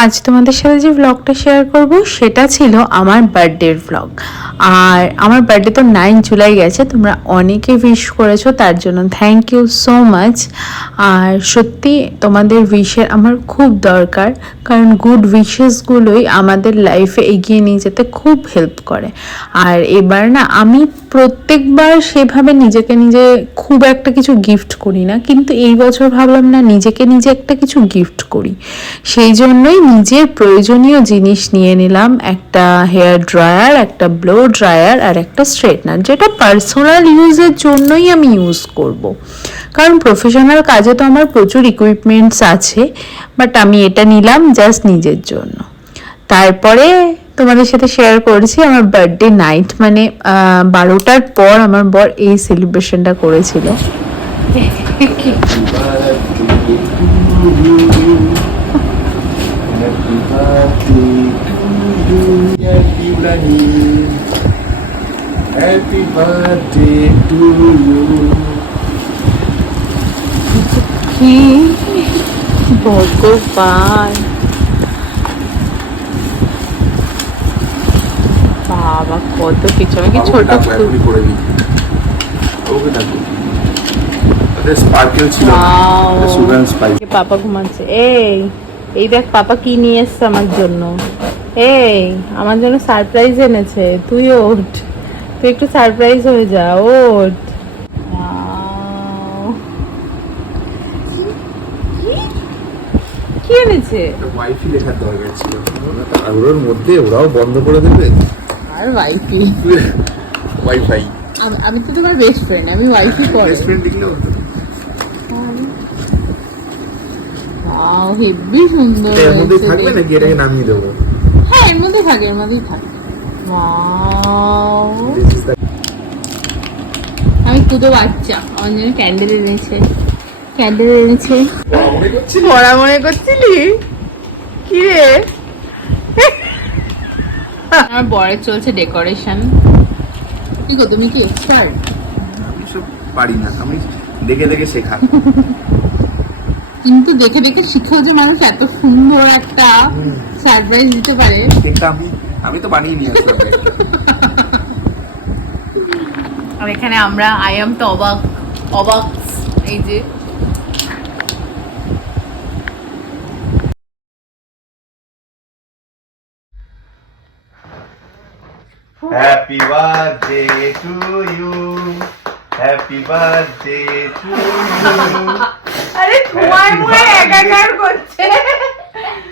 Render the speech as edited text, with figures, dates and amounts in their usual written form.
আজ তোমাদের সাথে যে ব্লগটা শেয়ার করব সেটা ছিল আমার বার্থডের ব্লগ। আর আমার বার্থডে তো 9 জুলাই গেছে, তোমরা অনেকে উইশ করেছো, তার জন্য থ্যাংক ইউ সো মাচ। আর সত্যি তোমাদের উইশের আমার খুব দরকার, কারণ গুড উইশেসগুলোই আমাদের লাইফে এগিয়ে নিয়ে যেতে খুব হেল্প করে। আর এবার না আমি প্রত্যেকবার সেভাবে নিজেকে নিজে খুব একটা কিছু গিফট করি না, কিন্তু এই বছর ভাবলাম না নিজেকে নিজে একটা কিছু গিফট করি। সেই জন্যই নিজের প্রয়োজনীয় জিনিস নিয়ে নিলাম, একটা হেয়ার ড্রায়ার, একটা ব্লো ড্রায়ার আর একটা স্ট্রেটনার, যেটা পার্সোনাল ইউজের জন্যই আমি ইউজ করব। কারণ প্রফেশনাল কাজে তো আমার প্রচুর ইকুইপমেন্টস আছে, বাট আমি এটা নিলাম জাস্ট নিজের জন্য। তারপরে তোমাদের সাথে শেয়ার করেছি আমার বার্থডে নাইট, মানে 12টার পর আমার বর এই সেলিব্রেশনটা করেছিল। Happy birthday to you. কি ভগবান, বাবা কত কিছু, আমি কি ছোট করে দিই ওকে দেখো, ওদের স্পার্কেল ছিল না, সুগার স্পাইস। পাপা ঘুমাচ্ছে। এই দেখ পাপা কি নিয়ে এসছে আমার জন্য। আমার জন্য সারপ্রাইজ এনেছে, তুই ওঠ, তুই একটু সারপ্রাইজ হয়ে যা, ওঠ। কি এনেছে? ওয়াইফি লেখার দরকার ছিল, আর ওর মধ্যে ওরাও বন্ধ করে দেবে। আর ওয়াইফি ওয়াইফাই, আমি তো তোমার বেস্ট ফ্রেন্ড, আমি ওয়াইফি পড়ে। বেস্ট ফ্রেন্ড লিখলে হতো। ওয়াও হেভি সুন্দর। এর মধ্যে থাকবে নাকি এটাকে নামিয়ে দেবো? হ্যাঁ এর মধ্যে থাকে, এর মধ্যেই থাকে। ওয়াও, আমি কুদো বাচ্চা, আমার জন্য ক্যান্ডেল এনেছে, ক্যান্ডেল এনেছে। পড়া মনে করছিলি কি রে? আমার বরের চলছে ডেকোরেশন। কি গো তুমি কি এক্সপার্ট? আমি সব পারি না, আমি দেখে দেখে শেখা। কিন্তু দেখে দেখে শিখেও যে মানুষ এত সুন্দর একটা সারপ্রাইজ দিতে পারে, কিন্তু আমি তো বানিয়ে নিয়ে আসলাম। আর এখানে আমরা আই এম তো অবাক অবাক। এই যে Happy birthday to you. Happy birthday to you. আরে তোমার মুখে একাকার করছে।